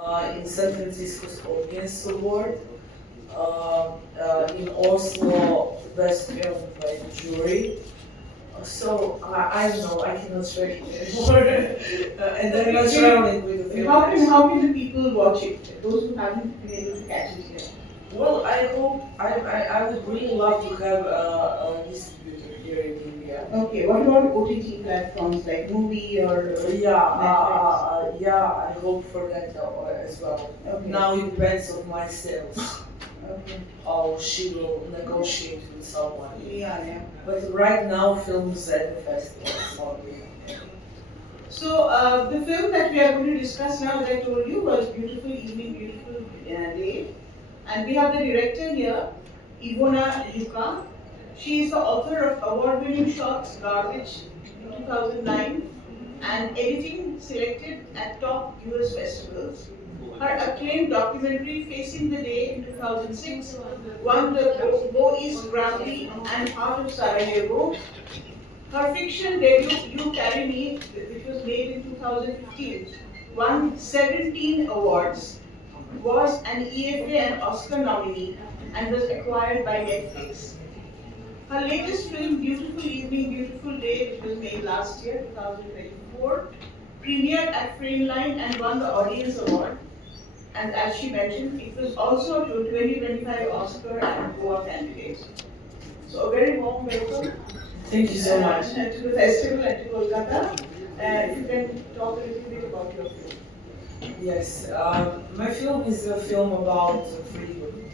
in San Francisco's Audience Award, in Oslo, Best Film by the jury. So I don't know, I cannot share it anymore. And then not traveling with the film. How can the people watch it? Those who haven't been able to catch it yet. Well, I hope, I would really love to have a distributor here in India. Okay, what about OTT platforms like Movie or Yeah, I hope for that as well. Okay. Now it depends on my sales. Okay. How she will negotiate with someone. Yeah. But right now, films at the festival is only. So the film that we are going to discuss now, as I told you, was Beautiful Evening, Beautiful Day, and we have the director here, Ivona Yuka. She is the author of award-winning shorts Garbage in 2009 and Editing selected at top US festivals. Her acclaimed documentary Facing the Day in 2006 won the Bo East Grammy and Heart of Sarajevo. Her fiction debut, You Carry Me, which was made in 2015, won 17 awards, was an EFA and Oscar nominee, and was acquired by Netflix. Her latest film, Beautiful Evening, Beautiful Day, which was made last year, 2024, premiered at Frameline and won the Audience Award. And as she mentioned, it was also a 2025 Oscar and Goa candidate. So a very warm welcome. Thank you so much. To the festival and to Kolkata. If you can talk a little bit about your film. Yes, my film is a film about freedom,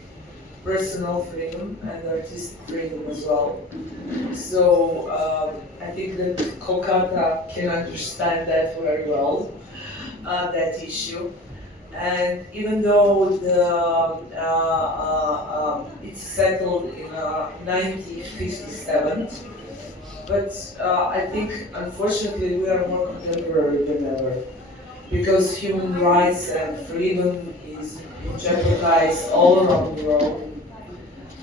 personal freedom and artistic freedom as well. So I think that Kolkata can understand that very well, that issue. And even though it's settled in 1957, but I think unfortunately we are more contemporary than ever because human rights and freedom is jeopardized all around the world,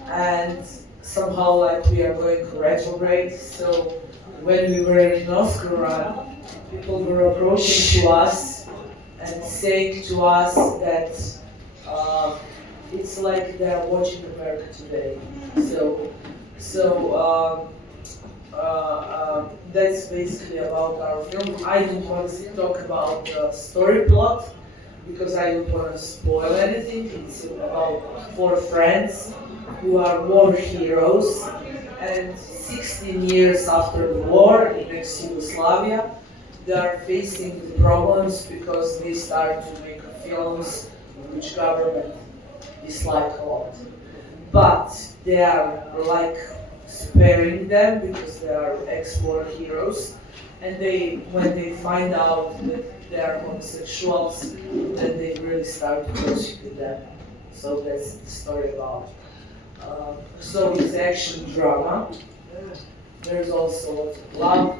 and somehow like we are going retrograde. So when we were in North Korea, people were approaching to us and saying to us that it's like they're watching America today. So that's basically about our film. I don't want to talk about the story plot because I don't want to spoil anything. It's about four friends who are war heroes, and 16 years after the war in ex-Yugoslavia, they are facing the problems because they start to make films which government dislike a lot. But they are like sparing them because they are ex-war heroes, and when they find out that they are homosexuals, then they really start to persecute them. So that's the story about. So it's action drama. There's also a lot of love,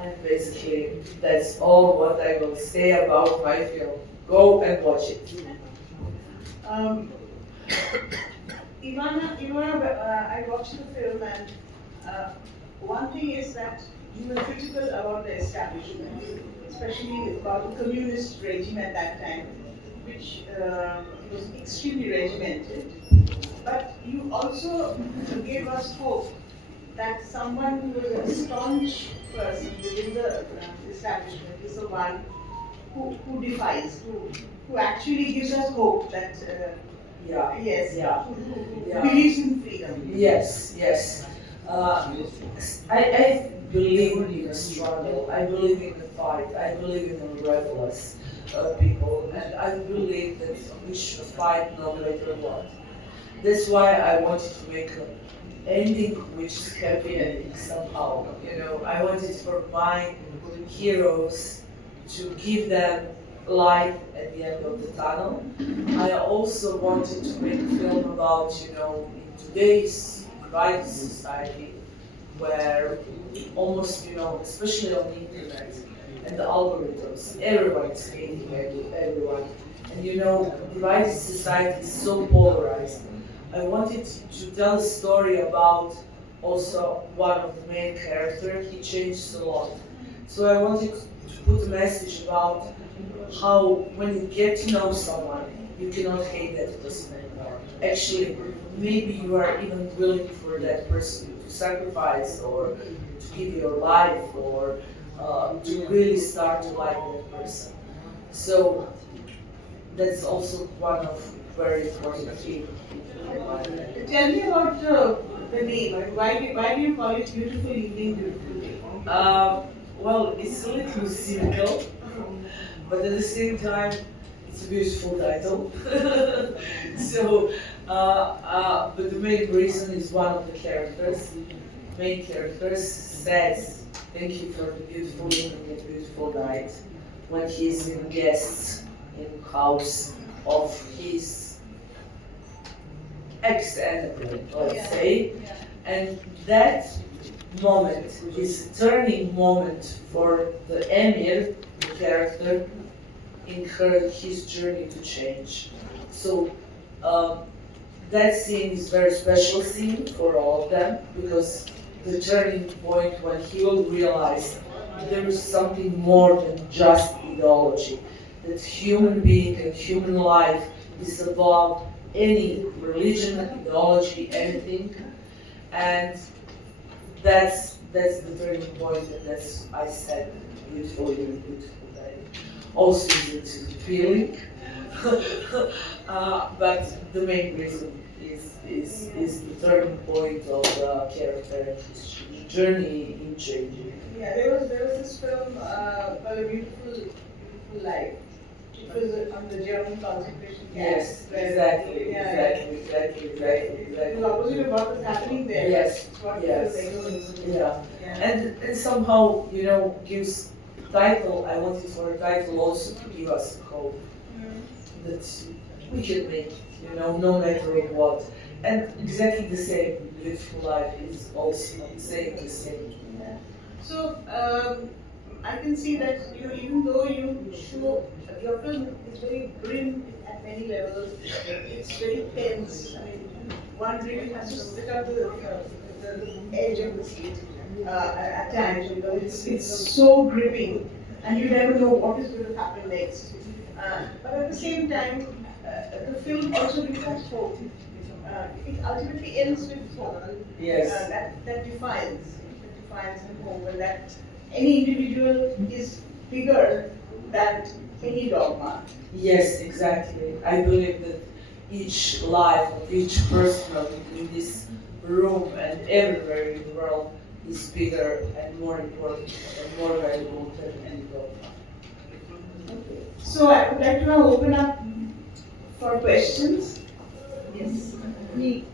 and basically that's all what I will say about my film. Go and watch it. Ivana, I watched the film, and one thing is that you were critical about the establishment, especially about the communist regime at that time, which was extremely regimented. But you also gave us hope that someone who is a staunch person within the establishment is the one who defies, who actually gives us hope that who believes in freedom. Yes. I believe in a struggle. I believe in the fight. I believe in the rebellious people, and I believe that we should fight no matter what. That's why I wanted to make an ending which is happy ending somehow. I wanted for my heroes to give them light at the end of the tunnel. I also wanted to make a film about, in today's divided society, where almost, especially on the internet and the algorithms, everyone's hating everyone. And divided society is so polarized. I wanted to tell a story about also one of the main characters. He changed a lot. So I wanted to put a message about how when you get to know someone, you cannot hate that person anymore. Actually, maybe you are even willing for that person to sacrifice or to give your life or to really start to like that person. So that's also one of very important things in my life. Tell me about the name. Why do you call it Beautiful Evening, Beautiful Day? Well, it's a little cynical, but at the same time, it's a beautiful title. So, but the main reason is one of the characters. Main characters says, "Thank you for the beautiful evening and beautiful night," when he's in guests in house of his ex-enemy, let's say, and that moment is a turning moment for the Emir, the character, in his journey to change. So that scene is very special scene for all of them because the turning point when he will realize there is something more than just ideology, that human being and human life is above any religion, ideology, anything, and that's the turning point, and that's I said beautiful, really beautiful day. Also, it's a feeling, but the main reason is the turning point of the character and his journey in changing. Yeah, there was this film called A Beautiful Life. It was on the German concentration camp. Yes, where- exactly, yeah, exactly. It was opposite of what was happening there. Yes, It's what yes. was Yeah. yeah. And somehow, gives title, I wanted for a title also to give us hope that we can make it, no matter what. And exactly the same, Beautiful Life is also saying the same. So I can see that even though you show your film is very grim at many levels, it's very tense. I mean, one really has to sit on the edge of the seat at times because it's so gripping, and you never know what is going to happen next. But at the same time, the film also gives us hope. It ultimately ends with hope. Yes. That defines and hope, and that any individual is bigger than any dogma. Yes, exactly. I believe that each life of each person in this room and everywhere in the world is bigger and more important and more valuable than any dogma. So I would like to now open up for questions. Yes. Me.